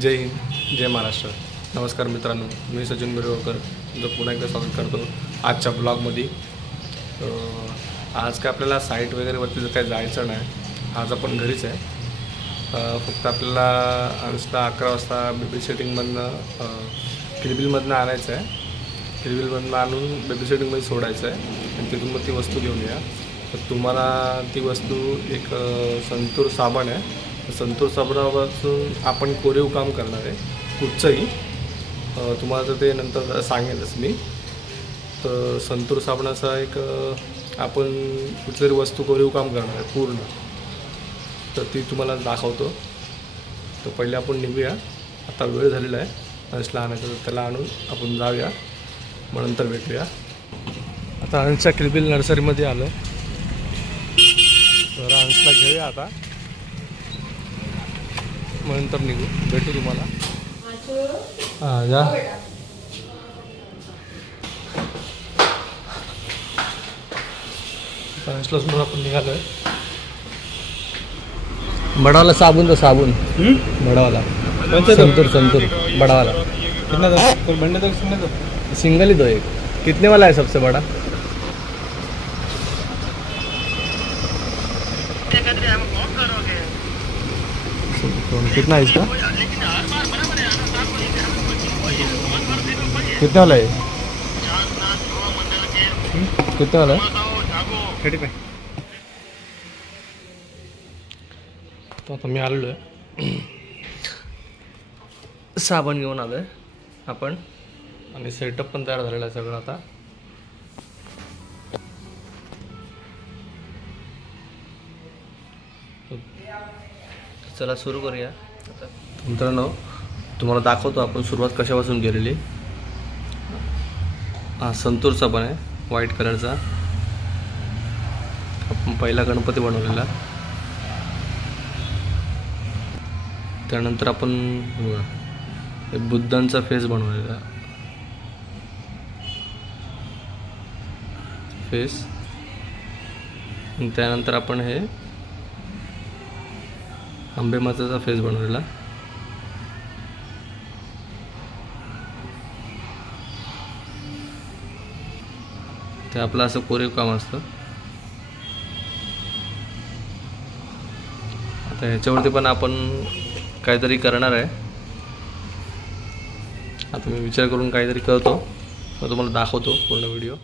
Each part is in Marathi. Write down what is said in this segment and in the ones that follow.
जय हिंद, जय महाराष्ट्र. नमस्कार मित्रांनो, मी सचिन बिरवकर जो पुन्हा एकदा स्वागत करतो आजच्या ब्लॉगमध्ये. आज काय आपल्याला साईट वगैरेवरती जर काही जायचं नाही, आज आपण घरीच आहे. फक्त आपल्याला अंशला 11 वाजता बेबी सिटिंगमधनं किलबिलमधनं आणायचं आहे. किलबिलमधनं आणून बेबी सिटिंगमध्ये सोडायचं आहे आणि तिथून मग ती वस्तू घेऊन या. तर तुम्हाला ती वस्तू एक संतूर साबण आहे. संतूर साबणापासून आपण कोरीव काम करणार आहे कुठचंही. तुम्हाला तर ते नंतर सांगेलच मी. तर संतूर साबणाचा एक आपण कुठलीतरी वस्तू कोरीव काम करणार आहे पूर्ण, तर ती तुम्हाला दाखवतो. तर पहिले आपण निघूया, आता वेळ झालेला आहे अंशला आणायचं, तर त्याला आणून आपण जाऊया, मग नंतर भेटूया. आता अंशच्या किलबिल नर्सरीमध्ये आलो आहे, तर अंशला घेऊया आता, मग नंतर निघू, भेटू तुम्हाला. हां जा. अंशला समोर आपण निघालो आहे. बडावाला साबुन, तो साबुन बडावाला संतूर बडावाला कितना दो? कोई बनने दो, सुनने दो। सिंगल ही दो. एक कितने वाला है सबसे बड़ा? कितना है इसका? कितने वाला है? कितने वाला है? 35। तो आता मी आलेलो आहे, साबण घेऊन आलो आहे आपण, आणि सेटअप पण तयार झालेला आहे सगळं. आता चला सुरू करूया. मित्रांनो, तुम्हाला दाखवतो आपण सुरुवात कशापासून केलेली. हा संतूर साबण आहे व्हाईट कलरचा. आपण पहिला गणपती बनवलेला, त्यानंतर आपण बुद्धांचा फेस बनवलेला फेस, त्यानंतर आपण हे आंबे माताचा फेस बनवलेला. ते आपलं असं कोरीव काम असतं. आता ह्याच्यावरती पण आपण काहीतरी करणार आहे. आता मी विचार करून काहीतरी करतो, मग तुम्हाला दाखवतो पूर्ण व्हिडिओ.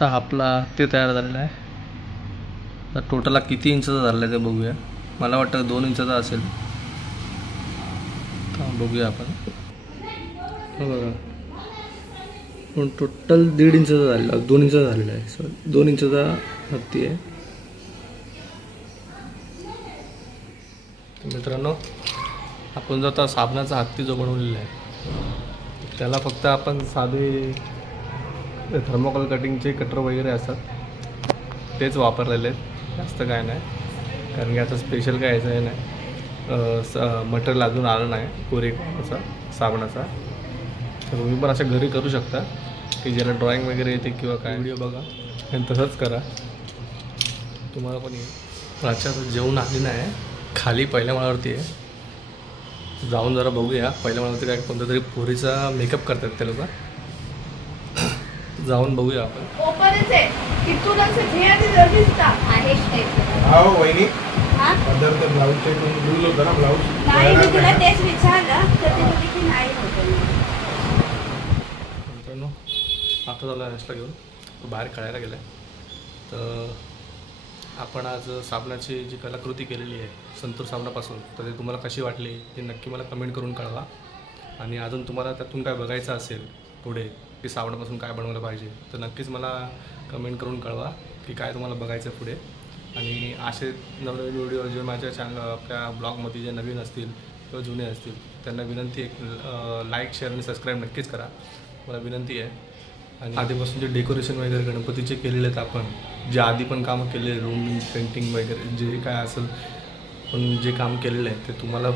आता आपला ते तयार झालेला आहे. तर टोटल किती इंचाचा झालेला आहे ते बघूया. मला वाटतं 2 इंचाचा असेल. तर बघूया आपण. बघा पण टोटल 1.5 इंचाचा झालेला, 2 इंचाचा झालेला आहे. सॉरी 2 इंचाचा हत्ती आहे. तर मित्रांनो, आपण जो आता साबणाचा हत्ती जो बनवलेला आहे त्याला फक्त आपण साधे थर्मोकॉल कटिंगचे कटर वगैरे असतात तेच वापरलेले आहेत. जास्त काय नाही, कारण की आता स्पेशल काय यायचं आहे नाही. मटेरियल अजून आलं नाही कोरेचा साबणाचा. तर तुम्ही पण अशा घरी करू शकता की ज्याला ड्रॉइंग वगैरे येते किंवा काय. व्हिडिओ बघा आणि तसंच करा, तुम्हाला पण येईल. प्राच्या जेवण आली नाही, खाली पहिल्या माळावरती आहे. जाऊन जरा बघूया पहिल्या माळावरती काय कोणत्या तरी पोरीचा मेकअप करतात ते लोक. जाऊन बघूया आपण. ओपनच आहे तिथूनच हे आधी दिसता आहे हो वहिनी हां अदर तर ब्लाऊज चेक करून होतं ना ब्लाऊज. नाही मी तुला तेच विचारलं तर ते बोलली की नाही होतं. मित्रांनो, आता झाला नाश्ता घेऊन तो बाहेर खेळायला गेला आहे. तर आपण आज साबणाची जी कलाकृती केलेली आहे संतूर साबणापासून, तर ते तुम्हाला कशी वाटली ते नक्की मला कमेंट करून कळवा. आणि अजून तुम्हाला त्यातून काय बघायचं असेल पुढे की साबणापासून काय बनवलं पाहिजे, तर नक्कीच मला कमेंट करून कळवा की काय तुम्हाला बघायचं पुढे. आणि असे नवनवीन व्हिडिओ जे माझ्या आपल्या ब्लॉगमध्ये जे नवीन असतील किंवा जुने असतील त्यांना विनंती आहे, लाईक शेअर आणि सबस्क्राईब नक्कीच करा, मला विनंती आहे. आणि आधीपासून जे डेकोरेशन वगैरे गणपतीचे केलेले आहेत आपण, जे आधी पण कामं केलेले रूम पेंटिंग वगैरे जे काय असेल पण जे काम केलेलं आहे ते तुम्हाला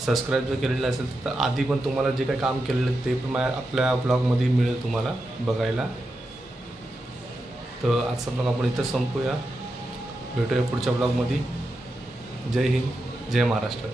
सबस्क्राईब जर केलेलं असेल तर आधी पण तुम्हाला जे काही काम केलेलं आहे ते पण आपल्या ब्लॉगमध्ये मिळेल तुम्हाला बघायला. तर आजचा ब्लॉग आपण इथंच संपूया. भेटूया पुढच्या ब्लॉगमध्ये. जय हिंद, जय महाराष्ट्र.